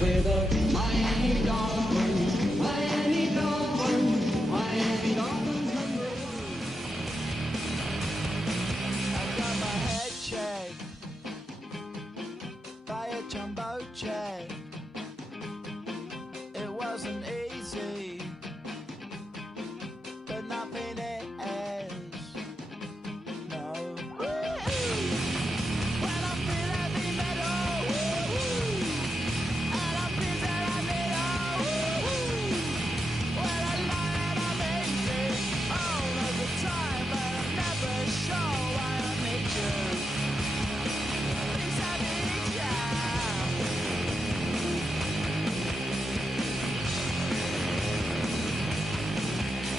We're the Miami Dolphins, Miami Dolphins, Miami Dolphins number one. I got my head checked by a jumbo jet. It wasn't easy, but nothing is. No. When I feel heavy metal, and I feel that I need when I lie and I'm easy all of the time, but I'm never sure why I need you. Please, I need ya.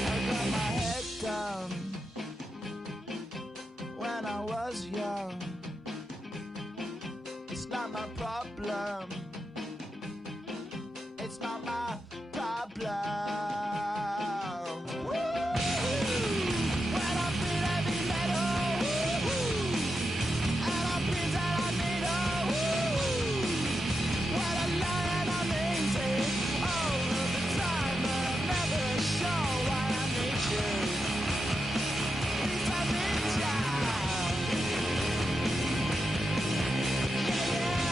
I got my head done when I was young. It's not my problem. It's not my problem. When I feel heavy metal, and I feel that I need when I lie and I'm easy all of the time, but I'm never sure why I need you. Please, I need ya. Yeah, yeah.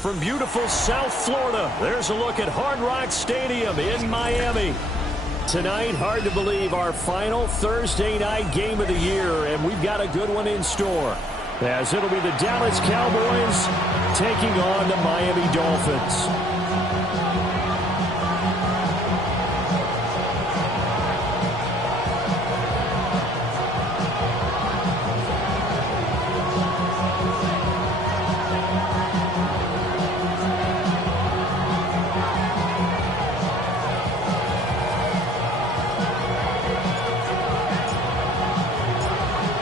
From beautiful South Florida, there's a look at Hard Rock Stadium in Miami. Tonight, hard to believe, our final Thursday night game of the year, and we've got a good one in store, as it'll be the Dallas Cowboys taking on the Miami Dolphins.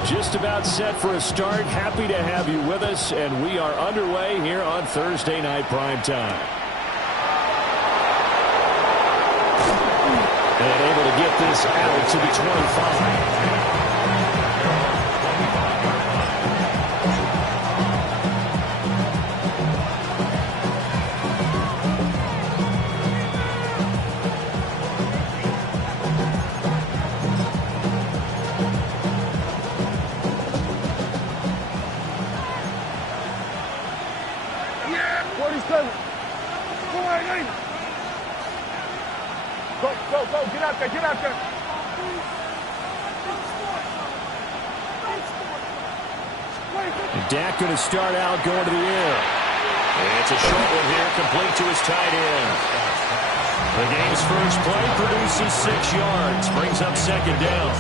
Just about set for a start. Happy to have you with us, and we are underway here on Thursday Night Primetime. And able to get this out to the 25. Go, get out there, get out there. And Dak going to start out going to the air. It's a short one here, complete to his tight end. The game's first play produces 6 yards, brings up second down.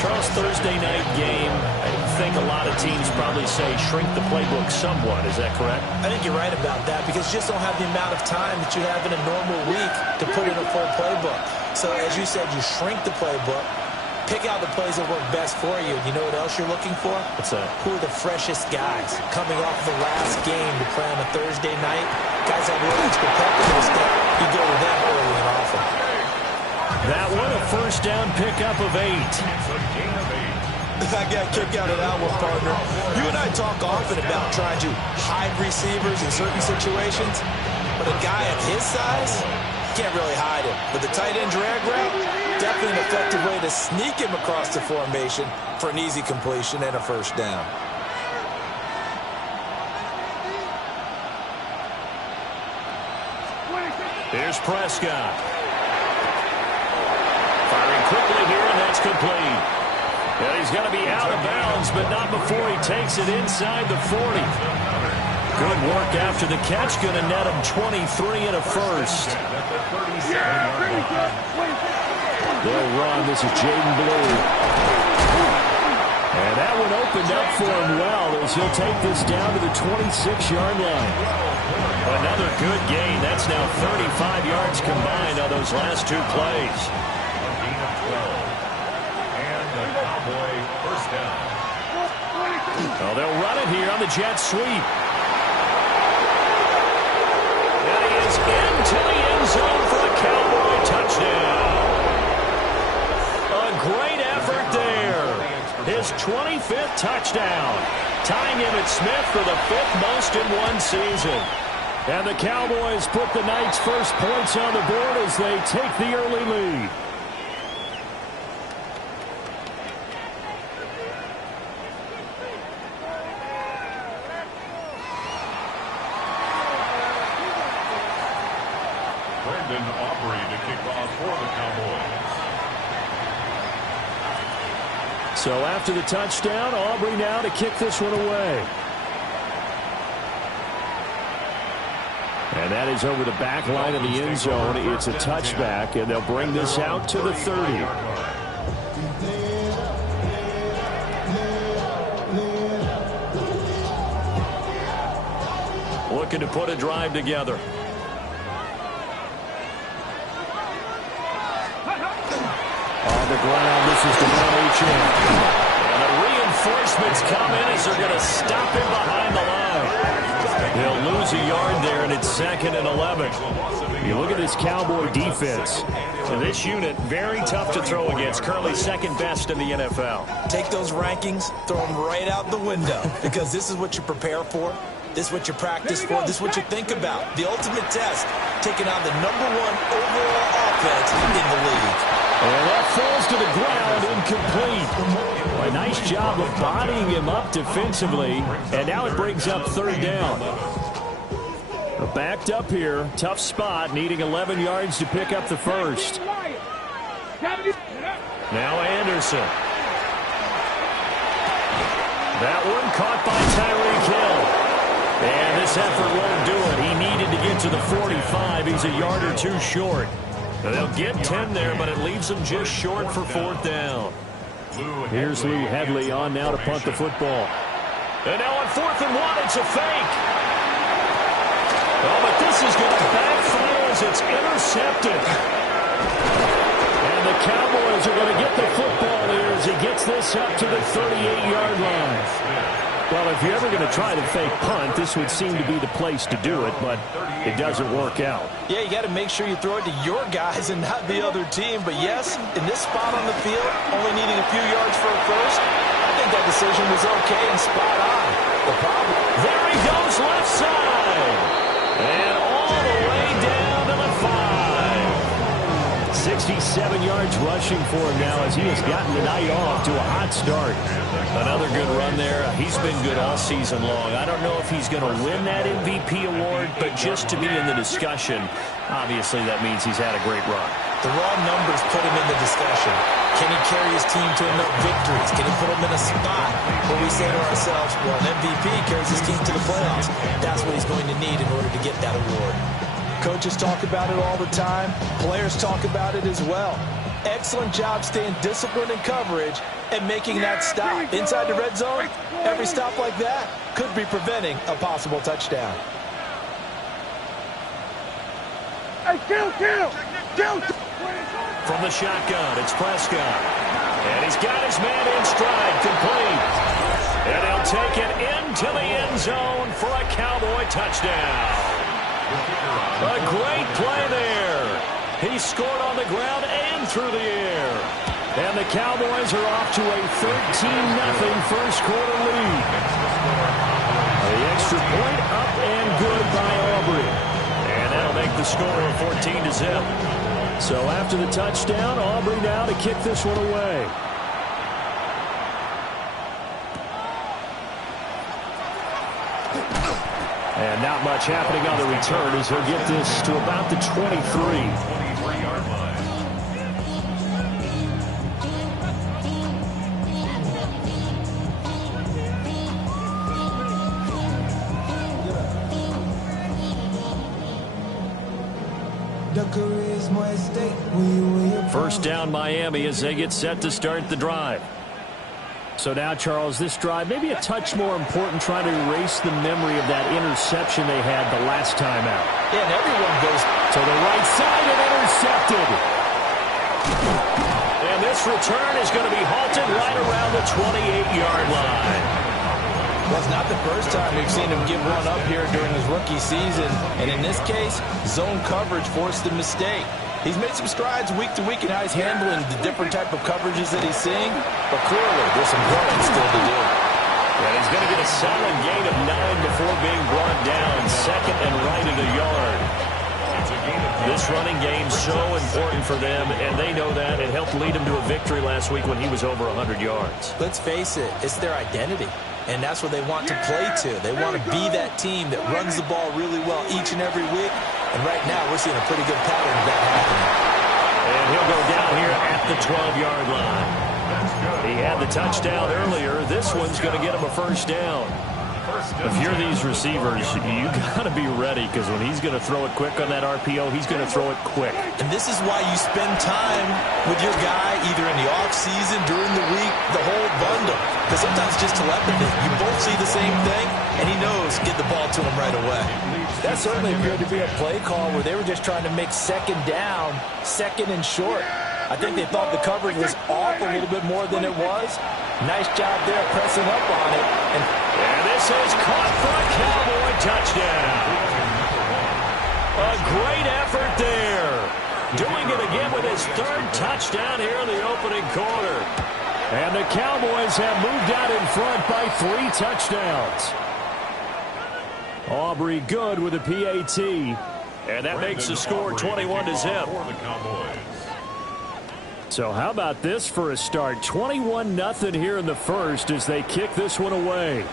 Charles, Thursday night game, I think a lot of teams probably say shrink the playbook somewhat. Is that correct? I think you're right about that because you just don't have the amount of time that you have in a normal week to put in a full playbook. So as you said, you shrink the playbook, pick out the plays that work best for you. And you know what else you're looking for? What's that? Who are the freshest guys coming off the last game to play on a Thursday night? Guys have a little extra pep in their step. You go to them early and often. That one, a first down pickup of 8. I got a kick out of that one, partner. You and I talk often about trying to hide receivers in certain situations, but a guy at his size, can't really hide him. But the tight end drag route, definitely an effective way to sneak him across the formation for an easy completion and a first down. Here's Prescott. Firing quickly here, and that's complete. And he's going to be out of bounds, but not before he takes it inside the 40. Good work after the catch. Going to net him 23 and a first. They'll run. This is Jaden Blue. And that one opened up for him well as he'll take this down to the 26-yard line. Another good gain. That's now 35 yards combined on those last 2 plays. Oh, they'll run it here on the jet sweep. And he is into the end zone for a Cowboy touchdown. A great effort there. His 25th touchdown, tying Emmitt Smith for the 5th most in one season. And the Cowboys put the night's first points on the board as they take the early lead. So after the touchdown, Aubrey now to kick this one away. And that is over the back line of the end zone. It's a touchback, and they'll bring this out to the 30. Looking to put a drive together. On the ground, this is the Chen. And the reinforcements come in as they're going to stop him behind the line. They'll lose a yard there, and it's 2nd and 11. You look at this Cowboy defense. And this unit, very tough to throw against. Currently 2nd best in the NFL. Take those rankings, throw them right out the window, because this is what you prepare for. This is what you practice for. This is what you think about. The ultimate test, taking on the #1 overall offense in the league. And that falls to the ground, incomplete. A nice job of bodying him up defensively, and now it brings up 3rd down. Backed up here, tough spot, needing 11 yards to pick up the first. Now Anderson. That one caught by Tyreek Hill. And this effort won't do it. He needed to get to the 45. He's a yard or 2 short. Now they'll get 10 there, but it leaves them just short for 4th down. Here's Lou Headley on now to punt the football. And now on 4th and 1, it's a fake. Oh, but this is going to backfire as it's intercepted. And the Cowboys are going to get the football here as he gets this up to the 38-yard line. Well, if you're ever going to try to fake punt, this would seem to be the place to do it, but it doesn't work out. Yeah, you got to make sure you throw it to your guys and not the other team. But yes, in this spot on the field, only needing a few yards for a first, I think that decision was okay and spot on. The problem, there he goes left side. And all the way down to the 5. 67 yards rushing for him now as he has gotten the night off to a hot start. Another good run there. He's been good all season long. I don't know if he's going to win that MVP award, but just to be in the discussion, obviously that means he's had a great run. The raw numbers put him in the discussion. Can he carry his team to enough victories? Can he put them in a spot where we say to ourselves, well, an MVP carries his team to the playoffs. That's what he's going to need in order to get that award. Coaches talk about it all the time. Players talk about it as well. Excellent job staying disciplined in coverage and making that stop. Inside the red zone, every stop like that could be preventing a possible touchdown. Hey, kill! From the shotgun, it's Prescott. And he's got his man in stride, complete. And he'll take it into the end zone for a Cowboy touchdown. A great play there. He scored on the ground and through the air. And the Cowboys are off to a 13-0 first quarter lead. The extra point up and good by Aubrey. And that'll make the score 14-0. So after the touchdown, Aubrey now to kick this one away. And not much happening on the return as he'll get this to about the 23. First down Miami as they get set to start the drive. So now, Charles, this drive maybe a touch more important, trying to erase the memory of that interception they had the last time out. Yeah, and everyone goes to the right side and intercepted. And this return is going to be halted right around the 28-yard line. Well, it's not the first time we've seen him give one up here during his rookie season. And in this case, zone coverage forced a mistake. He's made some strides week to week in how he's handling the different type of coverages that he's seeing. But clearly, there's some growing still to do. And he's going to get a solid gain of 9 before being brought down. Second and right at a yard. This running game's so important for them, and they know that. It helped lead him to a victory last week when he was over 100 yards. Let's face it, it's their identity. And that's what they want to play to. They want to be that team that runs the ball really well each and every week. And right now, we're seeing a pretty good pattern of that happening. And he'll go down here at the 12-yard line. He had the touchdown earlier. This one's going to get him a first down. If you're these receivers, you got to be ready, because when he's going to throw it quick on that RPO, he's going to throw it quick. And this is why you spend time with your guy either in the offseason, during the week, the whole bundle. Because sometimes just telepathy. You both see the same thing, and he knows get the ball to him right away. That certainly appeared to be a play call where they were just trying to make second down, second and short. I think they thought the coverage was off a little bit more than it was. Nice job there pressing up on it. And this is caught for a Cowboy touchdown. A great effort there. Doing it again with his third touchdown here in the opening quarter. And the Cowboys have moved out in front by 3 touchdowns. Aubrey good with a PAT. And that makes the score 21-0. So how about this for a start? 21-0 here in the first as they kick this one away.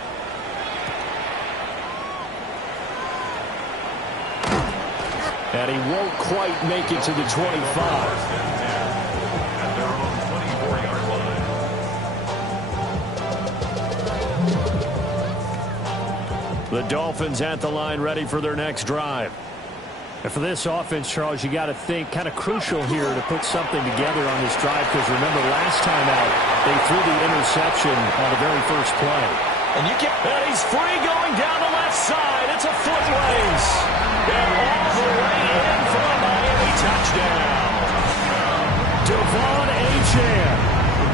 And he won't quite make it to the 25. The Dolphins at the line ready for their next drive. And for this offense, Charles, you got to think kind of crucial here to put something together on this drive, because remember last time out they threw the interception on the very first play. And he's free going down the left side. It's a foot race. And all the way in for a Miami touchdown. Devon Achane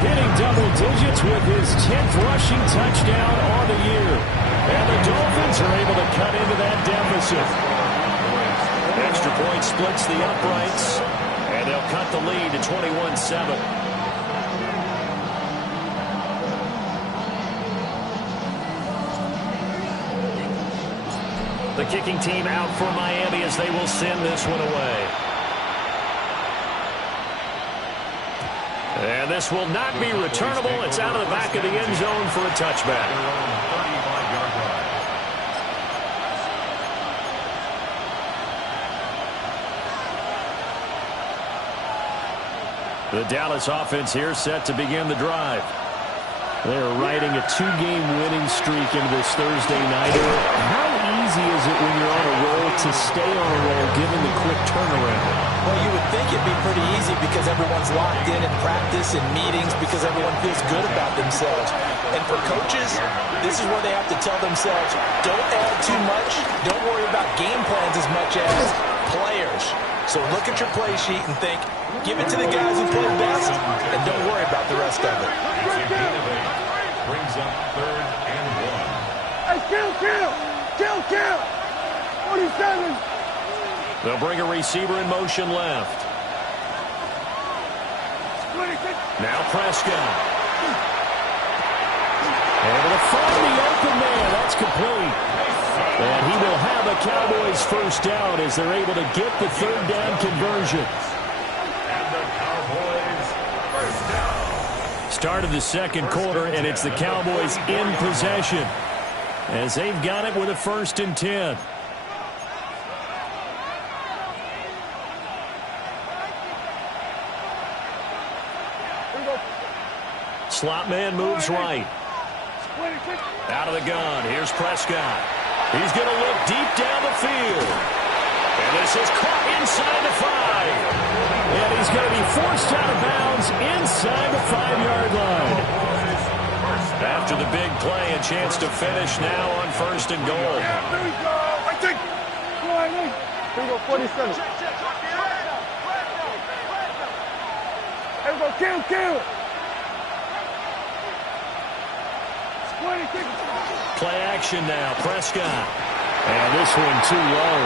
hitting double digits with his 10th rushing touchdown on the year. And the Dolphins are able to cut into that deficit. Extra point splits the uprights, and they'll cut the lead to 21-7. The kicking team out for Miami as they will send this one away. And this will not be returnable. It's out of the back of the end zone for a touchback. The Dallas offense here set to begin the drive. They're riding a 2-game winning streak into this Thursday nighter. How easy is it when you're on a roll to stay on a roll given the quick turnaround? Well, you would think it'd be pretty easy because everyone's locked in practice and meetings because everyone feels good about themselves. And for coaches, this is where they have to tell themselves, don't add too much, don't worry about game plans as much as players. So look at your play sheet and think, give it to the guys who play best, and don't worry about the rest of it. Brings up 3rd and 1. Hey, kill! 47! They'll bring a receiver in motion left. 26! Now Prescott. Able to find the open man. That's complete. And he will have a Cowboys first down as they're able to get the 3rd down conversion. And the Cowboys first down. Start of the second quarter, and it's the Cowboys in possession as they've got it with a 1st and 10. Slot man moves right. Out of the gun. Here's Prescott. He's going to look deep down the field. And this is caught inside the 5. And he's going to be forced out of bounds inside the 5-yard line. After the big play, a chance to finish now on 1st and goal. Here we go! I think! Here we go, 47. Here we go, kill! 26. Play action now. Prescott. And this one too low.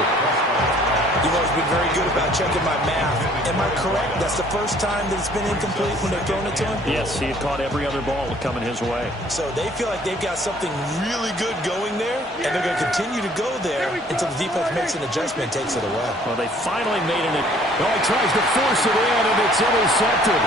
You've always been very good about checking my math. Am I correct? That's the first time that it's been incomplete when they've thrown it to him? Yes, he had caught every other ball coming his way. So they feel like they've got something really good going there, and they're going to continue to go there until the defense makes an adjustment and takes it away. Well, they finally made it. Oh, he tries to force it in, and it's intercepted.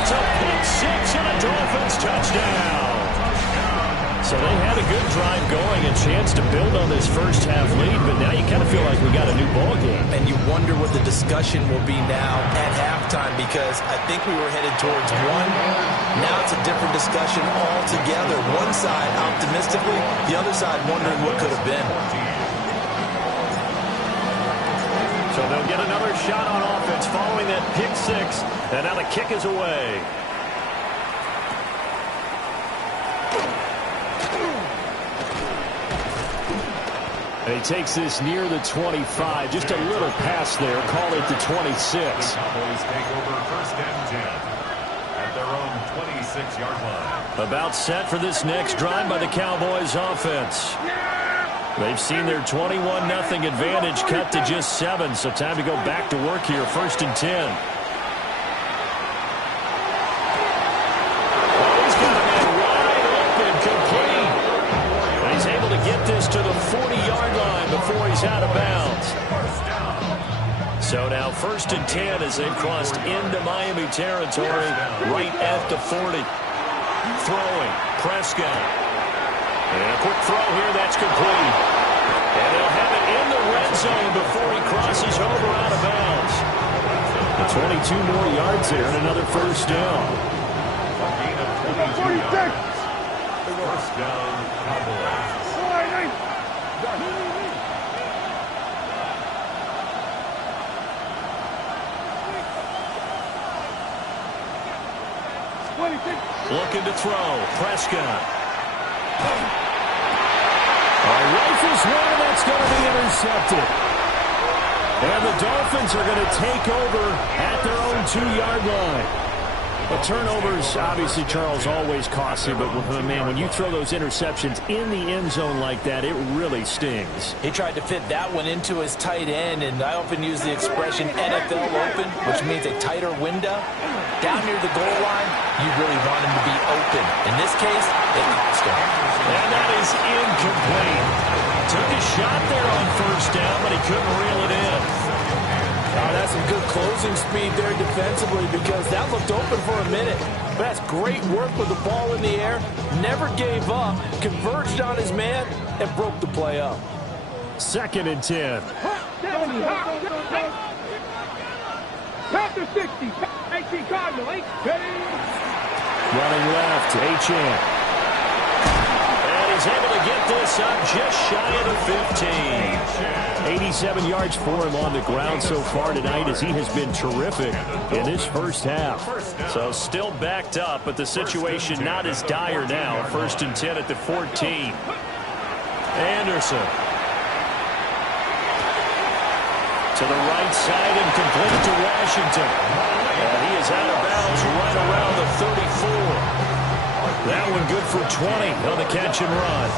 It's a pick 6 and a Dolphins touchdown. So they had a good drive going, a chance to build on this first half lead, but now you kind of feel like we got a new ball game. And you wonder what the discussion will be now at halftime because I think we were headed towards 1. Now it's a different discussion altogether. One side optimistically, the other side wondering what could have been. So they'll get another shot on offense following that pick 6, and now the kick is away. And he takes this near the 25, just a little pass there, call it the 26. Cowboys take over 1st and 10 at their own 26-yard line. About set for this next drive by the Cowboys offense. They've seen their 21-0 advantage cut to just 7, so time to go back to work here, 1st and 10. Oh, he's got a man wide open, complete. And he's able to get this to the 40-yard line before he's out of bounds. So now 1st and 10 as they've crossed into Miami territory right at the 40. Throwing, Prescott. And a quick throw here, that's complete. And they'll have it in the red zone before he crosses over out of bounds. 22 more yards there and another first down. A gain of 22 yards. First down, Cowboys. Looking to throw, Prescott. Rifles one, and that's going to be intercepted. And the Dolphins are going to take over at their own 2-yard line. Well, turnovers, obviously, Charles, always costly, but, man, when you throw those interceptions in the end zone like that, it really stings. He tried to fit that one into his tight end, and I often use the expression NFL open, which means a tighter window. Down near the goal line, you really want him to be open. In this case, it cost him. And that is incomplete. Took a shot there on first down, but he couldn't reel it in. Oh, that's some good closing speed there defensively because that looked open for a minute. But that's great work with the ball in the air. Never gave up, converged on his man, and broke the play up. 2nd and 10. Panther 60, 18 Cardinal, 8, Running left, Achane. And he's able to get this up just shy of the 15. 87 yards for him on the ground so far tonight as he has been terrific in this first half. So still backed up, but the situation not as dire now. 1st and 10 at the 14. Anderson. To the right side and complete to Washington. And he is out of bounds right around the 34. That one good for 20 on the catch and run.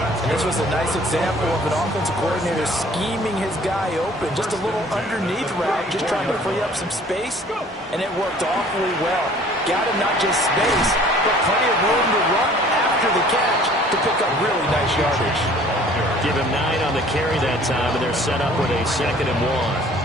And this was a nice example of an offensive coordinator scheming his guy open. Just a little underneath route, just trying to free up some space. And it worked awfully well. Got him not just space, but plenty of room to run after the catch to pick up really nice yardage. Give him 9 on the carry that time, and they're set up with a 2nd and 1.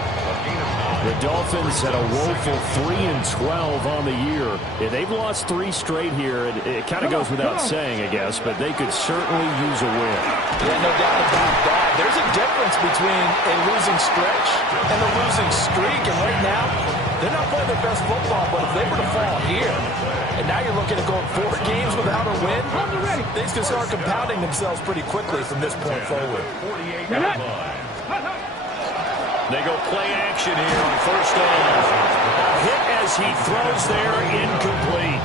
The Dolphins had a woeful 3-12 on the year. They've lost 3 straight here. It kind of goes without saying, I guess, but they could certainly use a win. Yeah, no doubt about that. There's a difference between a losing stretch and a losing streak, and right now, they're not playing their best football, but if they were to fall here, and now you're looking at going 4 games without a win, things can start compounding themselves pretty quickly from this point forward. They go play action here on first down. Hit as he throws there, incomplete.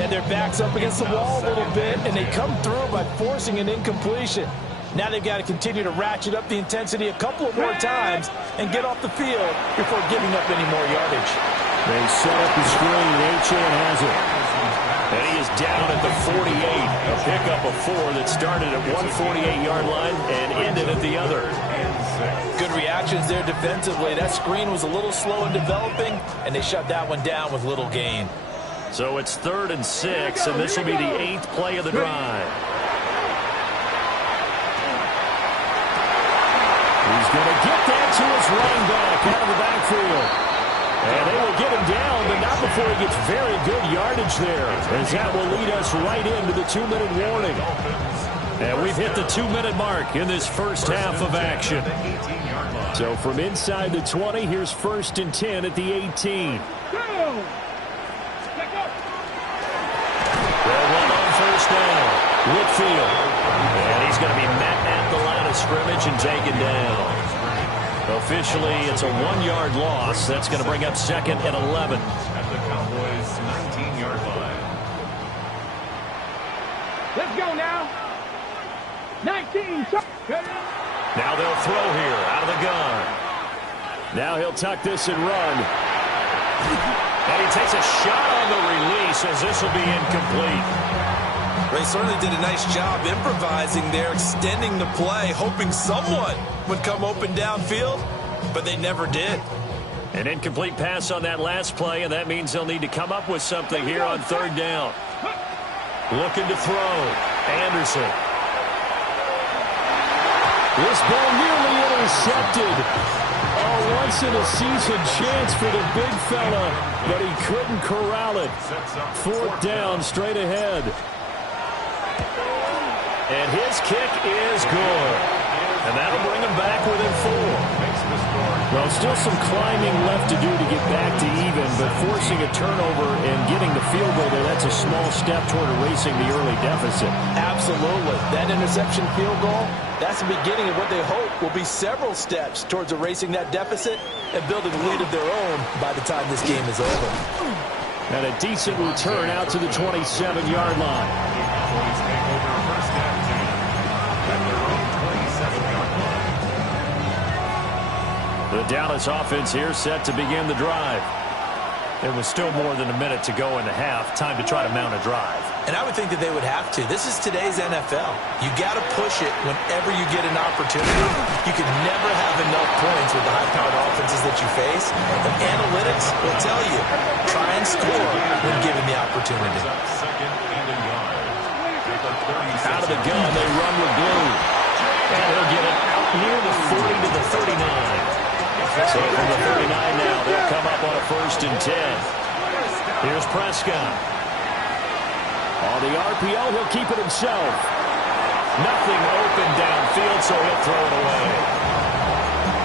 And their back's up against the wall a little bit, and they come through by forcing an incompletion. Now they've got to continue to ratchet up the intensity a couple of more times and get off the field before giving up any more yardage. They set up the screen. Achane has it. And he is down at the 48. A pickup of 4 that started at one 48-yard line and ended at the other. Good reactions there defensively. That screen was a little slow in developing, and they shut that one down with little gain. So it's 3rd and 6, and this will be the 8th play of the drive. He's going to get that to his running back out of the backfield. And they will get him down, but not before he gets very good yardage there, as that will lead us right into the 2-minute warning. And we've hit the 2-minute mark in this first half of action. So from inside the 20, here's 1st and 10 at the 18. They'll run on first down. Whitfield. And he's going to be met at the line of scrimmage and taken down. Officially, it's a 1-yard loss. That's going to bring up 2nd and 11. At the Cowboys' 19-yard line. Let's go now. 19. Now they'll throw here out of the gun. Now he'll tuck this and run. And he takes a shot on the release as this will be incomplete. They certainly did a nice job improvising there, extending the play, hoping someone would come open downfield, but they never did. An incomplete pass on that last play, and that means they'll need to come up with something here on 3rd down. Looking to throw. Anderson. This ball nearly intercepted. A once-in-a-season chance for the big fella, but he couldn't corral it. 4th down, straight ahead. And his kick is good. And that'll bring him back within 4. Well, still some climbing left to do to get back to even, but forcing a turnover and getting the field goal there, that's a small step toward erasing the early deficit. Absolutely. That interception field goal, that's the beginning of what they hope will be several steps towards erasing that deficit and building a lead of their own by the time this game is over. And a decent return out to the 27-yard line. The Dallas offense here set to begin the drive. There was still more than a minute to go in the half. Time to try to mount a drive. And I would think that they would have to. This is today's NFL. You got to push it whenever you get an opportunity. You can never have enough points with the high-powered offenses that you face. And analytics will tell you, try and score when given the opportunity. Out of the gun, they run with Blue. And he'll get it out near the 40 to the 39. So from the 39 now, they'll come up on a 1st and 10. Here's Prescott. On the RPO, he'll keep it himself. Nothing open downfield, so he'll throw it away.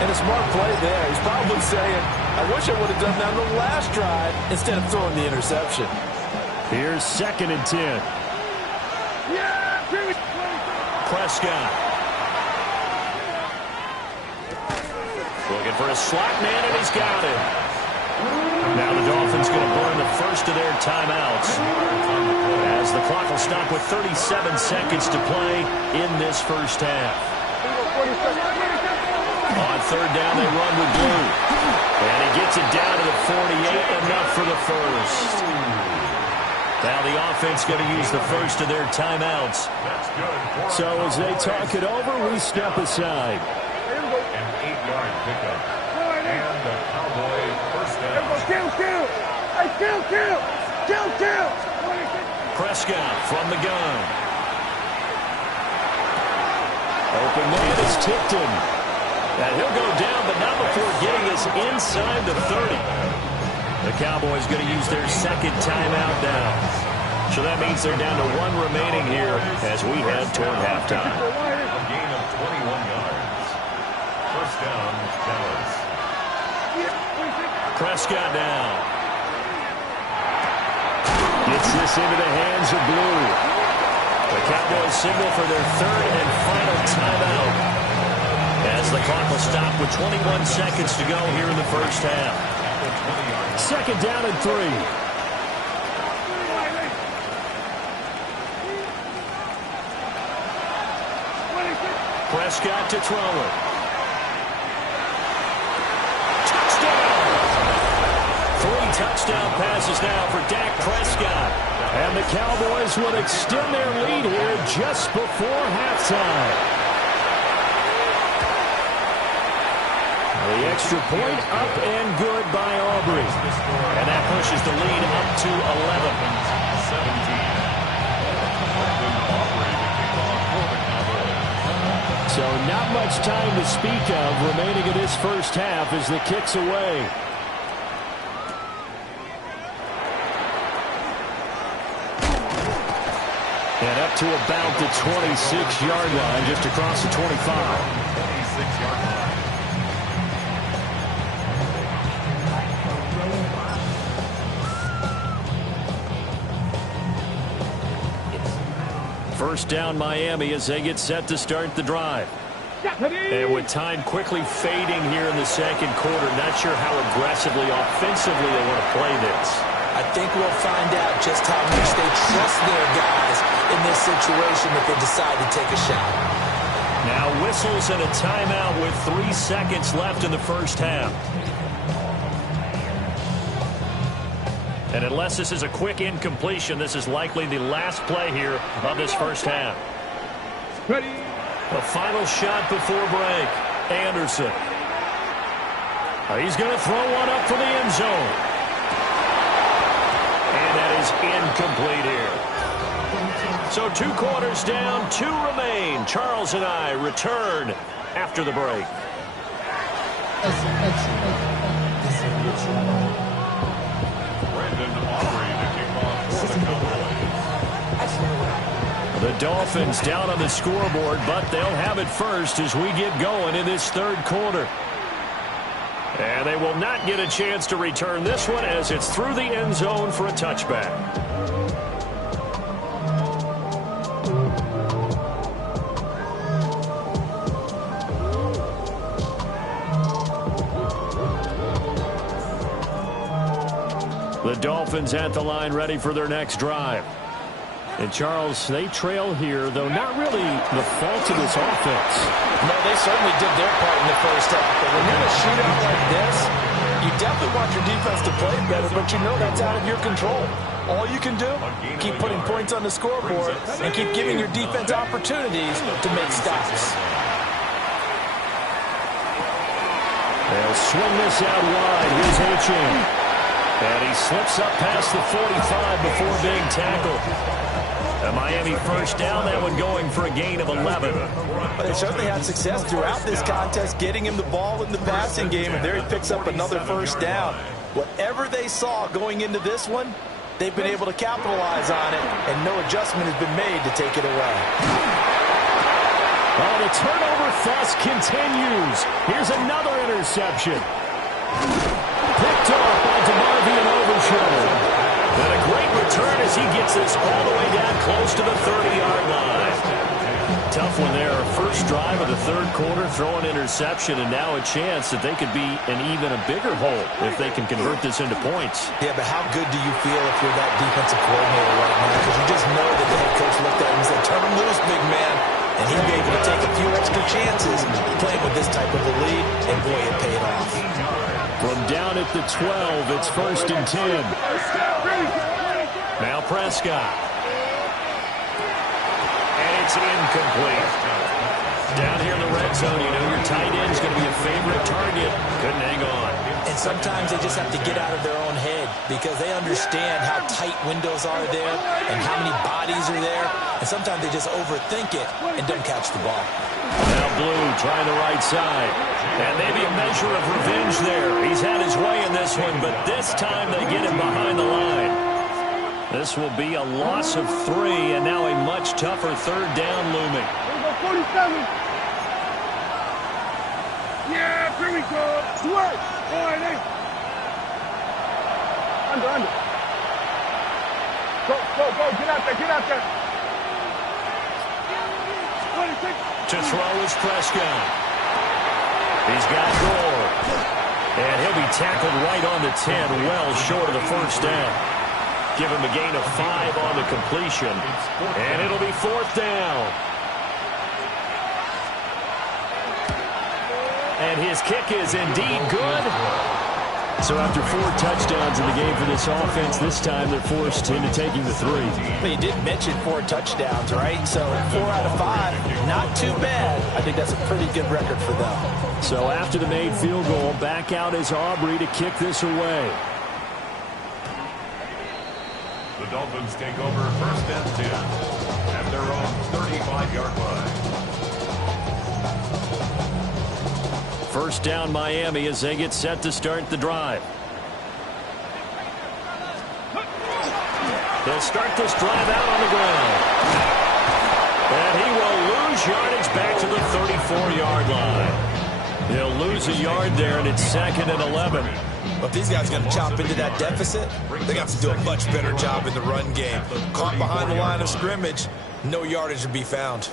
And a smart play there. He's probably saying, I wish I would have done that on the last drive instead of throwing the interception. Here's 2nd and 10. Prescott. Looking for a slot man, and he's got it. Now the Dolphins going to burn the first of their timeouts as the clock will stop with 37 seconds to play in this first half. On 3rd down, they run with Blue. And he gets it down to the 48, enough for the first. Now the offense going to use the first of their timeouts. So as they talk it over, we step aside. An 8-yard pickup. And the Cowboy first down. Kill! Prescott from the gun. Open man is Tipton. And he'll go down, but not before getting us inside the 30. The Cowboys going to use their 2nd timeout now. So that means they're down to 1 remaining here as we head toward halftime. A gain of 21 yards. First down, Dallas. Prescott down. Gets this into the hands of Blue. The Cowboys signal for their 3rd and final timeout as the clock will stop with 21 seconds to go here in the first half. 2nd down and 3. Prescott to throw it. Touchdown! 3 touchdown passes now for Dak Prescott. And the Cowboys will extend their lead here just before halftime. The extra point up and good by Aubrey. And that pushes the lead up to 11. So not much time to speak of remaining in this first half as the kick's away. And up to about the 26-yard line, just across the 25. 26-yard line. First down Miami as they get set to start the drive. And with time quickly fading here in the 2nd quarter, not sure how aggressively, offensively they want to play this. I think we'll find out just how much they trust their guys in this situation if they decide to take a shot. Now whistles and a timeout with 3 seconds left in the first half. And unless this is a quick incompletion, this is likely the last play here of this first half. Ready. The final shot before break. Anderson. He's going to throw one up for the end zone. And that is incomplete here. So 2 quarters down, 2 remain. Charles and I return after the break. The Dolphins down on the scoreboard, but they'll have it first as we get going in this 3rd quarter. And they will not get a chance to return this one as it's through the end zone for a touchback. The Dolphins at the line ready for their next drive. And, Charles, they trail here, though not really the fault of this offense. No, they certainly did their part in the first half. But when you're in a shootout like this, You definitely want your defense to play better, but you know that's out of your control. All you can do, keep putting points on the scoreboard and keep giving your defense opportunities to make stops. They'll swing this out wide. Here's Achane. And he slips up past the 45 before being tackled. A Miami first down, that one going for a gain of 11. But they certainly had success throughout this contest, getting him the ball in the passing game, and there he picks up another first down. Whatever they saw going into this one, they've been able to capitalize on it, and no adjustment has been made to take it away. Oh, the turnover fest continues. Here's another interception. Picked off by DeMarvion Overshow. And a great return as he gets this all the way down close to the 30-yard line. Tough one there. First drive of the third quarter, throw an interception, and now a chance that they could be in even a bigger hole if they can convert this into points. Yeah, but how good do you feel if you're that defensive coordinator right now? Because you just know that the head coach looked at him and said, turn him loose, big man. And he'd be able to take a few extra chances playing with this type of a lead, and boy, it paid off. From down at the 12, it's 1st and 10. Now Prescott. And it's incomplete. Down here in the red zone, you know your tight end's going to be a favorite target. Couldn't hang on. And sometimes they just have to get out of their own head because they understand how tight windows are there and how many bodies are there. And sometimes they just overthink it and don't catch the ball. Now Blue trying the right side. And maybe a measure of revenge there. He's had his way in this one, but this time they get him behind the line. This will be a loss of 3, and now a much tougher third down looming. 47. Yeah, here we go. Sweat. All right, hey. Under. Go. Get out there. 26. To throw is Prescott. He's got Gore. And he'll be tackled right on the 10, well short of the first down. Give him a gain of 5 on the completion. And it'll be 4th down. And his kick is indeed good. So after 4 touchdowns in the game for this offense, this time they're forced into taking the 3. But you did mention 4 touchdowns, right? So 4 out of 5, not too bad. I think that's a pretty good record for them. So after the made field goal, back out is Aubrey to kick this away. The Dolphins take over 1st and 10 at their own 35-yard line. First down Miami as they get set to start the drive. They'll start this drive out on the ground. And he will lose yardage back to the 34-yard line. He'll lose a yard there, and it's 2nd and 11. But if these guys are going to chop into that deficit, they got to do a much better job in the run game. Caught behind the line of scrimmage, no yardage to be found.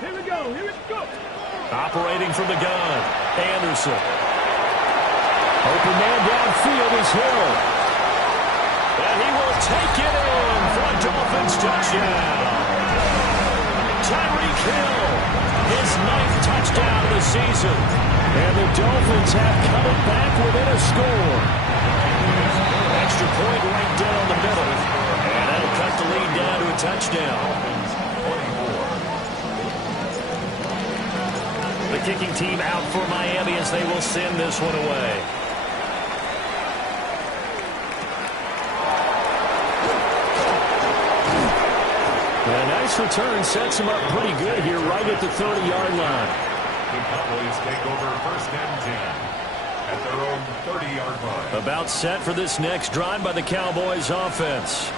Here we go. Operating from the gun, Anderson. Open man downfield is Hill. And he will take it in for a Dolphins touchdown. Tyreek Hill, his 9th touchdown of the season. And the Dolphins have cut it back within a score. Extra point right down the middle. And that'll cut the lead down to a touchdown. The kicking team out for Miami as they will send this one away. A nice return sets him up pretty good here right at the 30-yard line. The Cowboys take over 1st and 10 at their own 30-yard line. About set for this next drive by the Cowboys offense.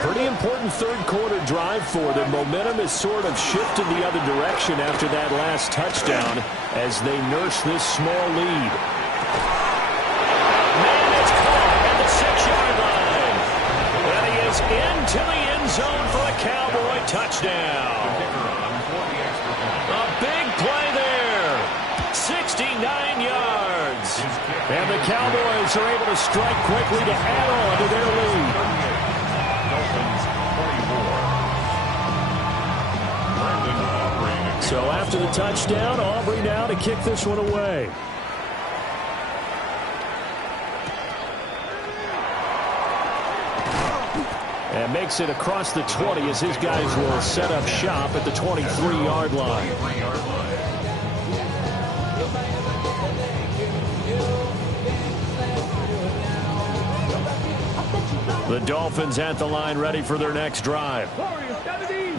Pretty important third quarter drive for them. Momentum has sort of shifted the other direction after that last touchdown as they nurse this small lead. Man, it's caught at the 6-yard line. And he is into the end zone for a Cowboy touchdown. A big play there. 69 yards. And the Cowboys are able to strike quickly to add on to their lead. So after the touchdown, Aubrey now to kick this one away. And makes it across the 20 as his guys will set up shop at the 23-yard line. The Dolphins at the line ready for their next drive.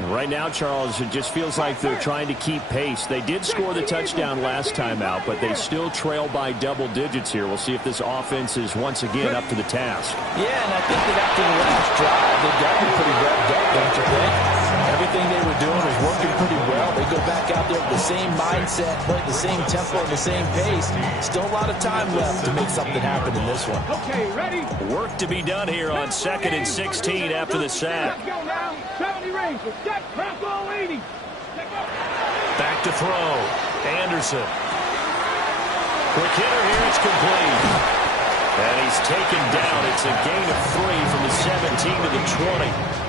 Right now, Charles, it just feels like they're trying to keep pace. They did score the touchdown last time out, but they still trail by double digits here. We'll see if this offense is once again up to the task. Yeah, and I think that after the last drive, they got them pretty revved up, don't you think? Everything they were doing was working pretty well. They go back out there with the same mindset, play at the same tempo and the same pace. Still a lot of time left to make something happen in this one. Okay, ready? Work to be done here on 2nd and 16 after the sack. Let's go now. 70 range. Get crack all 80. Back to throw. Anderson. Quick hitter here. It's complete. And he's taken down. It's a gain of 3 from the 17 to the 20.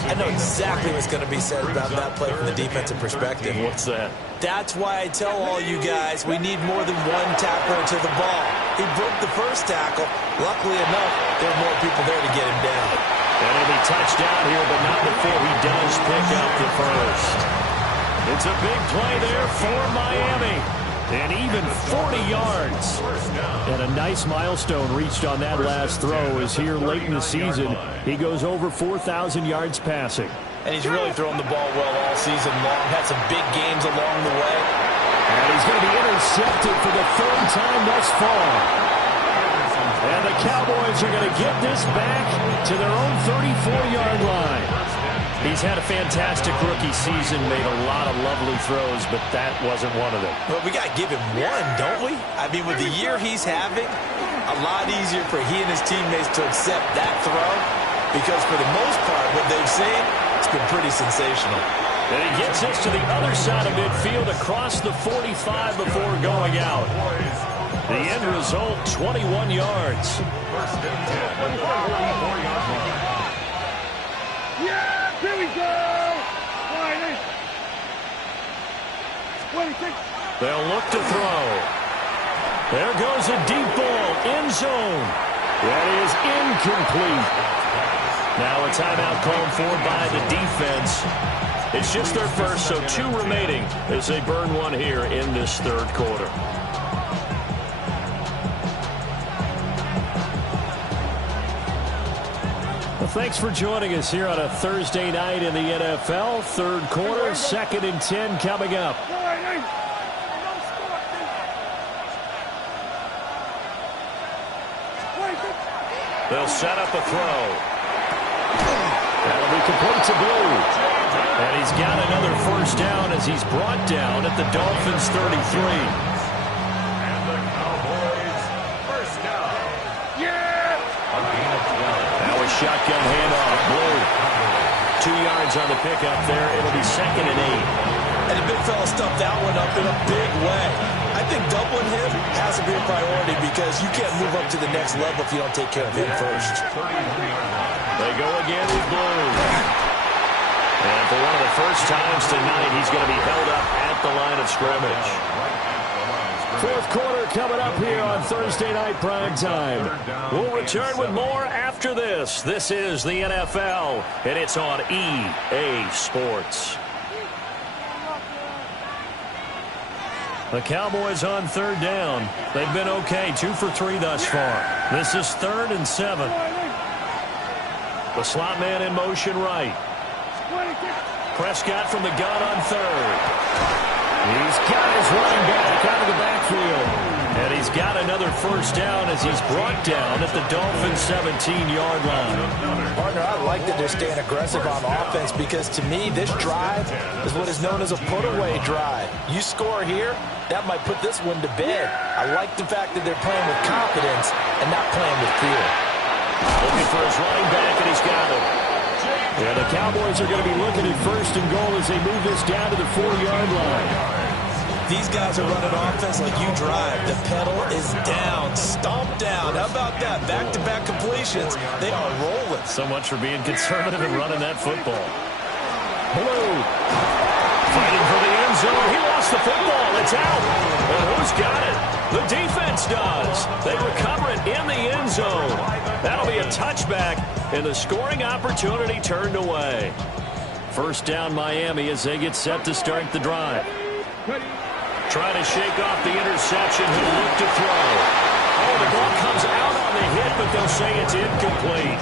I know exactly what's going to be said about that play from the defensive perspective. What's that? That's why I tell all you guys we need more than one tackler to the ball. He broke the first tackle. Luckily enough, there are more people there to get him down. And he'll be touched down here, but not before he does pick up the first. It's a big play there for Miami. And even 40 yards. And a nice milestone reached on that last throw as here late in the season, he goes over 4,000 yards passing. And he's really thrown the ball well all season long. Had some big games along the way. And he's going to be intercepted for the 3rd time thus far. And the Cowboys are going to get this back to their own 34-yard line. He's had a fantastic rookie season, made a lot of lovely throws, but that wasn't one of them. Well, we got to give him one, don't we? I mean, with the year he's having, a lot easier for he and his teammates to accept that throw because for the most part, what they've seen, it's been pretty sensational. And he gets us to the other side of midfield across the 45 before going out. The end result, 21 yards. Yeah, here we go. Riley. 26. They'll look to throw. There goes a deep ball, end zone. That is incomplete. Now a timeout called for by the defense. It's just their first, so 2 remaining as they burn one here in this 3rd quarter. Well, thanks for joining us here on a Thursday night in the NFL. 3rd quarter, 2nd and 10 coming up. They'll set up a throw. That'll be complete to Blue. And he's got another first down as he's brought down at the Dolphins' 33. And the Cowboys first down. Yeah. Now a shotgun handoff. Blue. 2 yards on the pickup there. It'll be 2nd and 8. And the big fella stuffed that one up in a big way. I think doubling him has to be a priority because you can't move up to the next level if you don't take care of him first. They go again with Blue. And for one of the first times tonight, he's going to be held up at the line of scrimmage. 4th quarter coming up here on Thursday Night Prime Time. We'll return with more after this. This is the NFL, and it's on EA Sports. The Cowboys on 3rd down. They've been okay, 2 for 3 thus far. This is 3rd and 7. The slot man in motion right. Prescott from the gun on 3rd. He's got his running back out of the backfield. And he's got another first down as he's brought down at the Dolphins' 17-yard line. Partner, I like that they're staying aggressive on offense because to me, this drive is what is known as a put-away drive. You score here, that might put this one to bed. I like the fact that they're playing with confidence and not playing with fear. Looking for his running back, and he's got it. Yeah, the Cowboys are going to be looking at 1st and goal as they move this down to the 4-yard line. These guys are running offense like you drive. The pedal is down, stomped down. How about that? Back-to-back completions. They are rolling. So much for being conservative and running that football. Blue. Fighting for the end zone. He lost the football. It's out. And who's got it? The defense does. They recover it in the end zone. That'll be a touchback, and the scoring opportunity turned away. First down Miami as they get set to start the drive. Trying to shake off the interception. He'll look to throw. Oh, the ball comes out on the hit, but they'll say it's incomplete.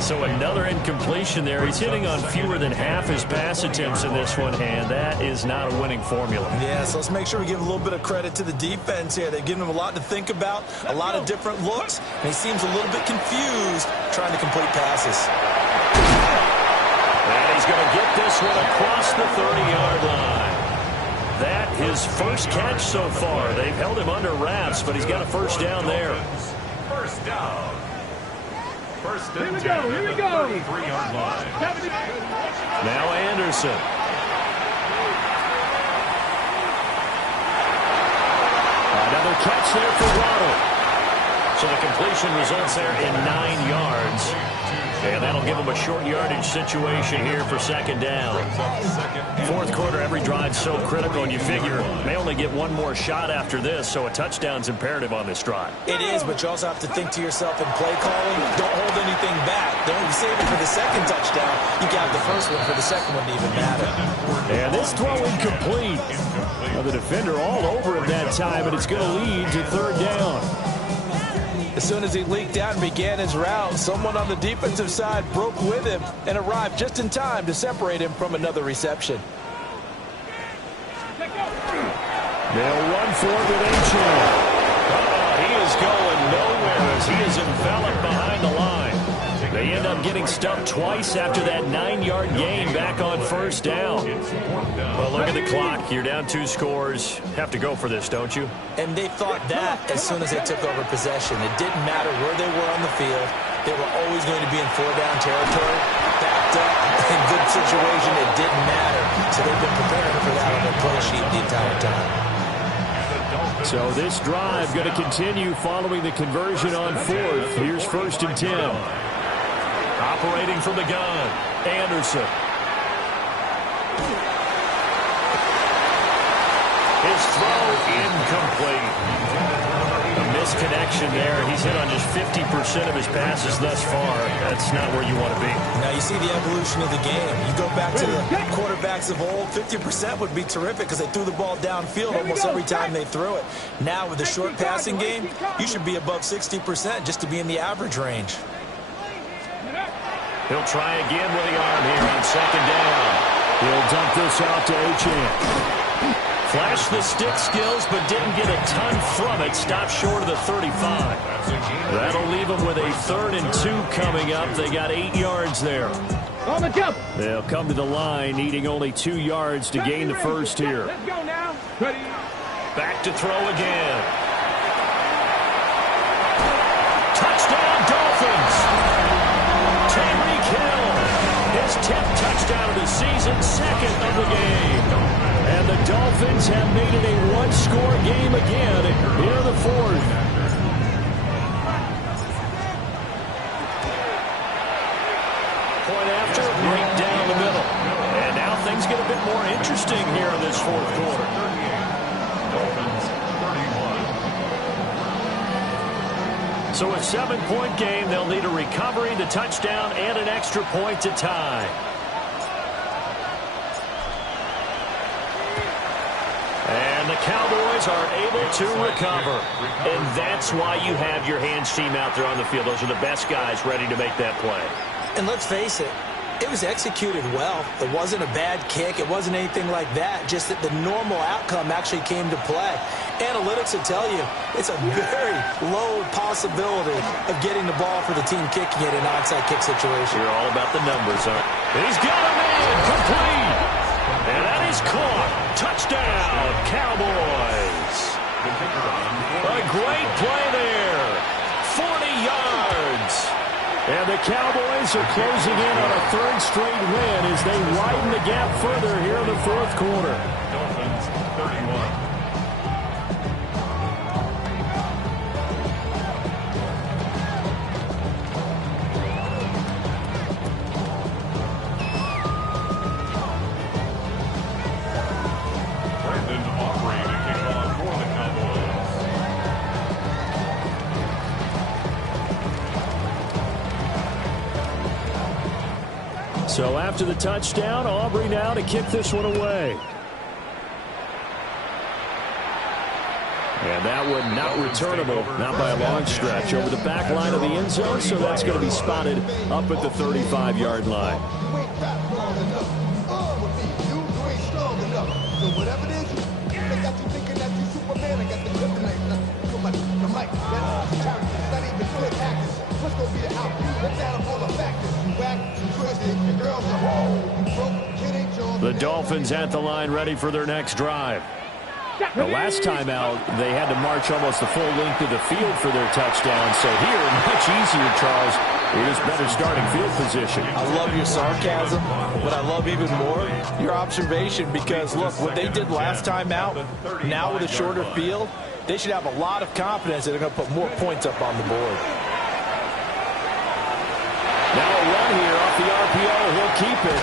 So another incompletion there. He's hitting on fewer than half his pass attempts in this one, and that is not a winning formula. Yeah, so let's make sure we give a little bit of credit to the defense here. They've given him a lot to think about, a lot of different looks, and he seems a little bit confused trying to complete passes. And he's going to get this one across the 30-yard line. That his first catch so far. They've held him under wraps, but he's got a first down there. First down. First and 10 Here we go. 33-yard line. Now Anderson. Another catch there for Waddle. So the completion results there in 9 yards. And that'll give them a short yardage situation here for second down. Fourth quarter, every drive's so critical, and you figure they only get one more shot after this, so a touchdown's imperative on this drive. It is, but you also have to think to yourself in play calling, don't hold anything back. Don't save it for the second touchdown. You got the first one for the second one to even matter. And this throw incomplete. Well, the defender all over him that time, and it's going to lead to third down. As soon as he leaked out and began his route, someone on the defensive side broke with him and arrived just in time to separate him from another reception. They'll run for it with Achane. He is going nowhere as he is enveloped behind the line. They end up getting stumped twice after that 9-yard gain back on first down. Well, look at the clock. You're down 2 scores. Have to go for this, don't you? And they thought that as soon as they took over possession. It didn't matter where they were on the field. They were always going to be in 4-down territory. Backed up, in good situation, it didn't matter. So they've been preparing for that on their play sheet the entire time. So this drive going to continue following the conversion on fourth. Here's first and 10. Operating from the gun, Anderson. His throw incomplete. A misconnection there. He's hit on just 50% of his passes thus far. That's not where you want to be. Now you see the evolution of the game. You go back to the quarterbacks of old, 50% would be terrific because they threw the ball downfield almost every time they threw it. Now with the short passing game, you should be above 60% just to be in the average range. He'll try again with the arm here on second down. He'll dump this out to Achane. Flashed the stick skills, but didn't get a ton from it. Stopped short of the 35. That'll leave them with a 3rd and 2 coming up. They got 8 yards there. On the jump. They'll come to the line, needing only 2 yards to gain the first here. Let's go now. Ready. Back to throw again. Touchdown, Dolphins. Tyreek Hill, his 10th touchdown of the season, 2nd of the game. And the Dolphins have made it a 1-score game again here in the 4th. Point after, right down the middle. And now things get a bit more interesting here in this 4th quarter. Dolphins 31. So a 7-point game, they'll need a recovery, the touchdown, and an extra point to tie. And the Cowboys are able to recover. And that's why you have your hands team out there on the field. Those are the best guys ready to make that play. And let's face it, it was executed well. It wasn't a bad kick. It wasn't anything like that. Just that the normal outcome actually came to play. Analytics will tell you it's a very low possibility of getting the ball for the team kicking it in an onside kick situation. You're all about the numbers, huh? He's got a man complete. And that is caught. Touchdown, Cowboys. A great play there. 40 yards. And the Cowboys are closing in on a 3rd straight win as they widen the gap further here in the 4th quarter. Dolphins 31. So after the touchdown, Aubrey now to kick this one away. And that one not returnable, not by a long stretch, over the back line of the end zone, so that's going to be spotted up at the 35-yard line. The Dolphins at the line, ready for their next drive. The last time out, they had to march almost the full length of the field for their touchdown. So here, much easier, Charles. It is better starting field position. I love your sarcasm, but I love even more your observation because, look, what they did last time out, now with a shorter field, they should have a lot of confidence that they're going to put more points up on the board. Now a run here off the RPO. He'll keep it.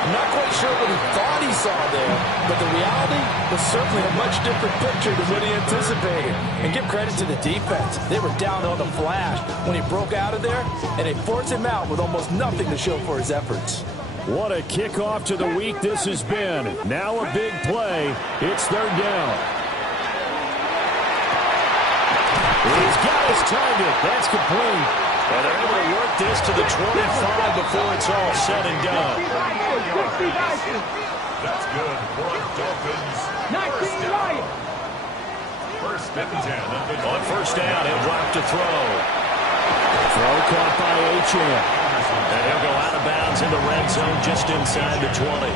I'm not quite sure what he thought he saw there, but the reality was certainly a much different picture than what he anticipated. And give credit to the defense. They were down on the flash when he broke out of there, and they forced him out with almost nothing to show for his efforts. What a kickoff to the week this has been. Now a big play. It's third down. He's got his target. That's complete. And they're able to work this to the 25 before it's all said and done. That's good for Dolphins. First and 10. On first down, he'll drop to throw. Throw caught by Achane. And he'll go out of bounds in the red zone just inside the 20.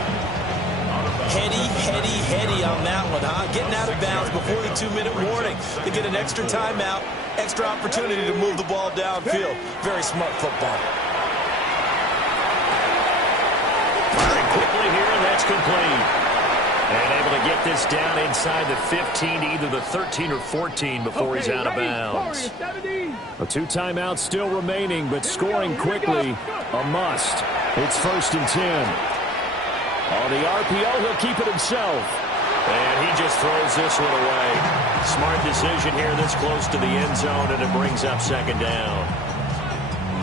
Heady on that one, huh? Getting out of bounds before the 2-minute warning. They get an extra timeout, extra opportunity to move the ball downfield. Very smart football. Firing quickly here, and that's complete. And able to get this down inside the 15 to either the 13 or 14 before he's out of bounds. A 2 timeouts still remaining, but scoring quickly, a must. It's first and 10. On the RPO, he'll keep it himself. And he just throws this one away. Smart decision here this close to the end zone, and it brings up second down.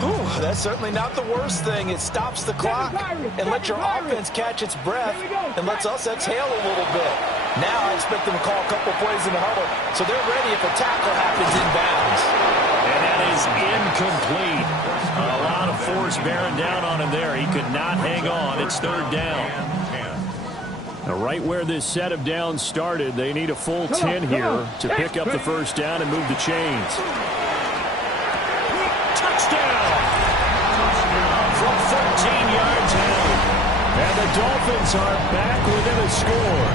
Ooh, that's certainly not the worst thing. It stops the clock and lets your offense catch its breath and lets us exhale a little bit. Now I expect them to call a couple plays in the huddle, so they're ready if a tackle happens inbounds. And that is incomplete. A lot of force bearing down on him there. He could not hang on. It's third down. Now, right where this set of downs started, they need a full 10 here to pick up the first down and move the chains. Touchdown! From 13 yards out. And the Dolphins are back within a score.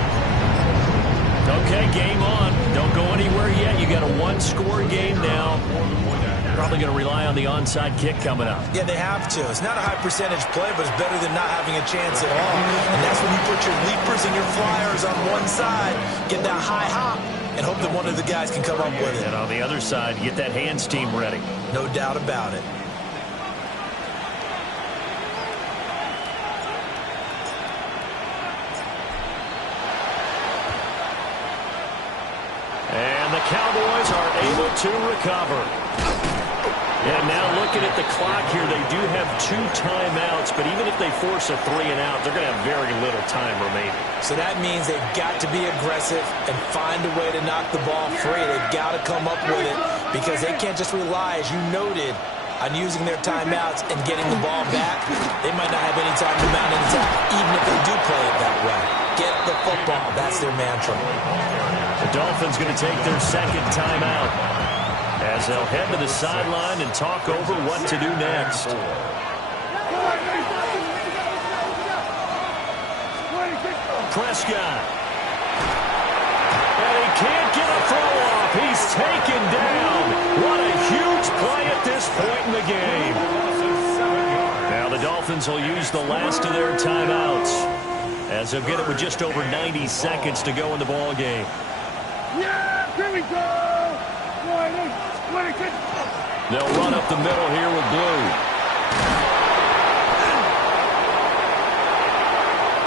Okay, game on. Don't go anywhere yet. You got a one-score game now. Probably going to rely on the onside kick coming up. Yeah, they have to. It's not a high percentage play, but it's better than not having a chance at all. And that's when you put your leapers and your flyers on one side, get that high hop, and hope that one of the guys can come up with it. And on the other side, get that hands team ready. No doubt about it. And the Cowboys are able to recover. And now looking at the clock here, they do have 2 timeouts, but even if they force a 3 and out, they're going to have very little time remaining. So that means they've got to be aggressive and find a way to knock the ball free. They've got to come up with it because they can't just rely, as you noted, on using their timeouts and getting the ball back. They might not have any time to mount an attack, even if they do play it that way. Get the football. That's their mantra. The Dolphins going to take their second timeout as they'll head to the sideline and talk over what to do next. Prescott. And he can't get a throw off. He's taken down. What a huge play at this point in the game. Now the Dolphins will use the last of their timeouts as they'll get it with just over 90 seconds to go in the ball game. Yeah, here we go. They'll run up the middle here with Blue.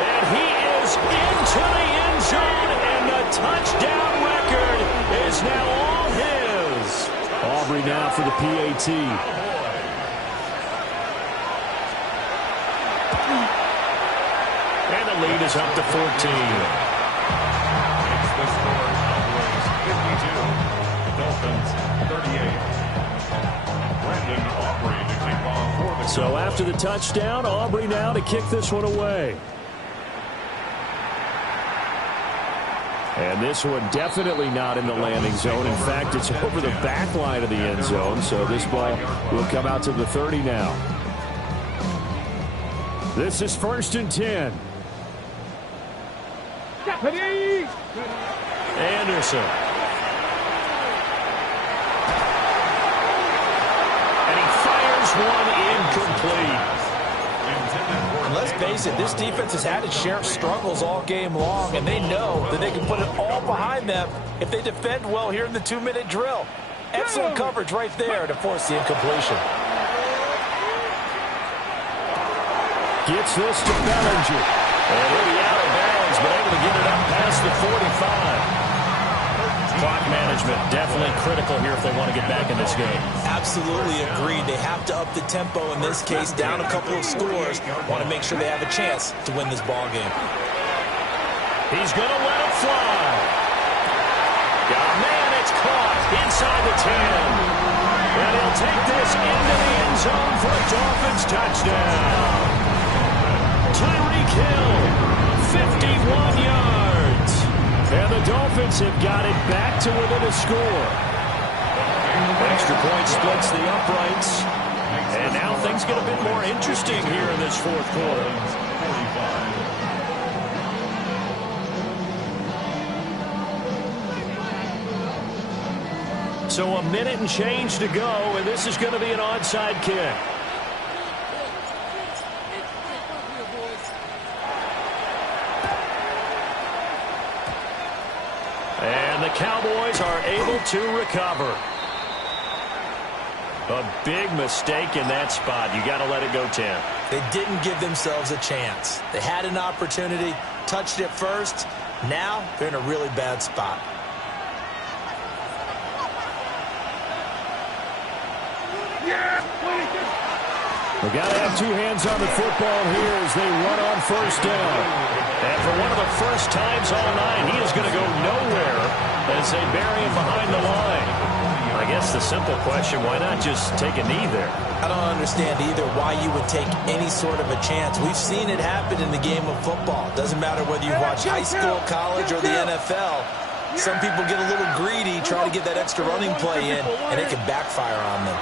And he is into the end zone, and the touchdown record is now all his. Aubrey now for the PAT. lead is up to 14. Makes the score Cowboys 52, Dolphins 38. Brandon Aubrey to kick off for the So after the touchdown, Aubrey now to kick this one away. And this one definitely not in the landing zone. In fact, it's over the back line of the end zone. So this ball will come out to the 30 now. This is 1st and 10. Anderson. And he fires one incomplete. And let's face it, this defense has had its share of struggles all game long, and they know that they can put it all behind them if they defend well here in the 2-minute drill. Excellent coverage right there to force the incompletion. Gets this to Bellinger. And he'll be out of bounds, but able to get it up past the 45. Clock management definitely critical here if they want to get back in this game. Absolutely agreed. They have to up the tempo in this case, down a couple of scores. Want to make sure they have a chance to win this ball game. He's going to let it fly. Oh, man, it's caught inside the 10. And he'll take this into the end zone for a Dolphins touchdown. Tyreek Hill, 51 yards. And the Dolphins have got it back to within a score. Extra point splits the uprights. And now things get a bit more interesting here in this fourth quarter. So a minute and change to go, and this is going to be an onside kick. And the Cowboys are able to recover. A big mistake in that spot. You got to let it go 10. They didn't give themselves a chance. They had an opportunity, touched it first. Now they're in a really bad spot. We got to have two hands on the football here as they run on first down. And for one of the first times all night, he is going to go nowhere as they bury him behind the line. I guess the simple question, why not just take a knee there? I don't understand either why you would take any sort of a chance. We've seen it happen in the game of football. Doesn't matter whether you watch high school, college, or the NFL. Some people get a little greedy, try to get that extra running play in, and it can backfire on them.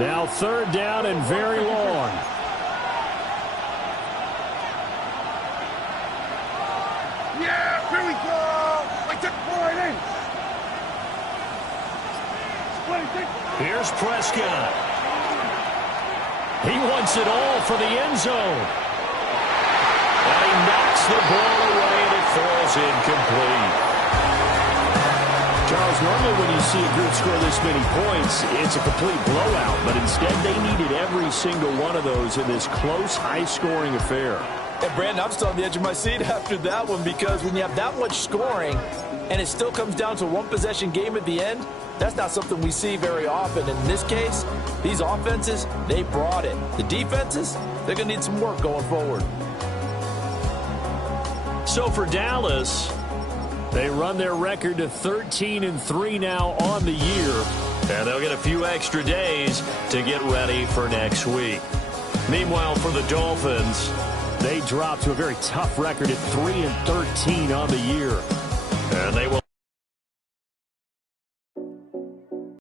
Now third down and very long. Yeah, here we go. Like that boy. Here's Prescott. He wants it all for the end zone. And he knocks the ball away and it falls incomplete. Charles, normally when you see a group score this many points, it's a complete blowout. But instead, they needed every single one of those in this close, high-scoring affair. And Brandon, I'm still on the edge of my seat after that one because when you have that much scoring and it still comes down to a one-possession game at the end, that's not something we see very often. And in this case, these offenses, they brought it. The defenses, they're going to need some work going forward. So for Dallas, they run their record to 13-3 now on the year. And they'll get a few extra days to get ready for next week. Meanwhile, for the Dolphins, they drop to a very tough record at 3-13 on the year. And they will